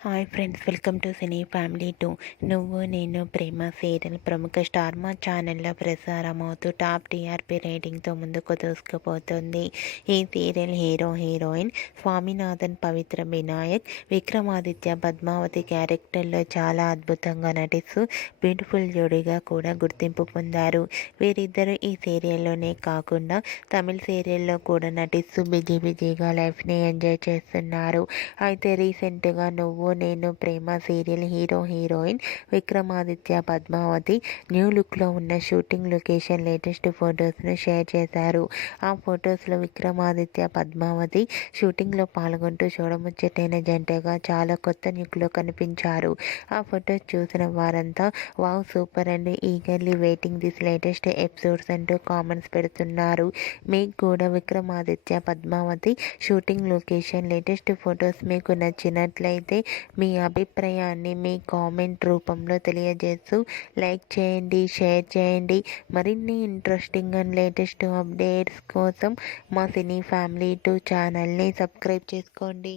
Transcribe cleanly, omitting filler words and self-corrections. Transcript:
Hi friends, welcome to cine family 2. నువ్వు నేను ప్రేమ సీరియల్ ప్రముఖ స్టార్ మా ఛానల్లో ప్రసారమవుతూ టాప్ టీఆర్పీ రేటింగ్తో ముందుకు దూసుకుపోతుంది. ఈ సీరియల్ హీరో హీరోయిన్ స్వామినాథన్, పవిత్ర వినాయక్, విక్రమాదిత్య, పద్మావతి క్యారెక్టర్లో చాలా అద్భుతంగా నటిస్తూ బ్యూటిఫుల్ జోడీగా కూడా గుర్తింపు పొందారు. వీరిద్దరూ ఈ సీరియల్లోనే కాకుండా తమిళ సీరియల్లో కూడా నటిస్తూ బిజీగా లైఫ్ని ఎంజాయ్ చేస్తున్నారు. అయితే రీసెంట్గా నువ్వు నేను ప్రేమ serial hero heroine Vikramaditya, Padmavati new లుక్లో ఉన్న షూటింగ్ లొకేషన్ లేటెస్ట్ ఫొటోస్ను షేర్ చేశారు. ఆ ఫొటోస్లో విక్రమాదిత్య, పద్మావతి షూటింగ్లో పాల్గొంటూ చూడముచ్చటైన జంటగా చాలా కొత్త లుక్లో కనిపించారు. ఆ ఫొటోస్ చూసిన వారంతా wow, super and eagerly waiting this latest episodes అంటూ కామెంట్స్ పెడుతున్నారు. మీకు కూడా Vikramaditya, Padmavati shooting location latest photos మీకు నచ్చినట్లయితే మీ అభిప్రాయాన్ని మీ కామెంట్ రూపంలో తెలియజేస్తూ లైక్ చేయండి, షేర్ చేయండి. మరిన్ని ఇంట్రెస్టింగ్ అండ్ లేటెస్ట్ అప్డేట్స్ కోసం మా సినీ ఫ్యామిలీ 2 ఛానల్ని సబ్స్క్రైబ్ చేసుకోండి.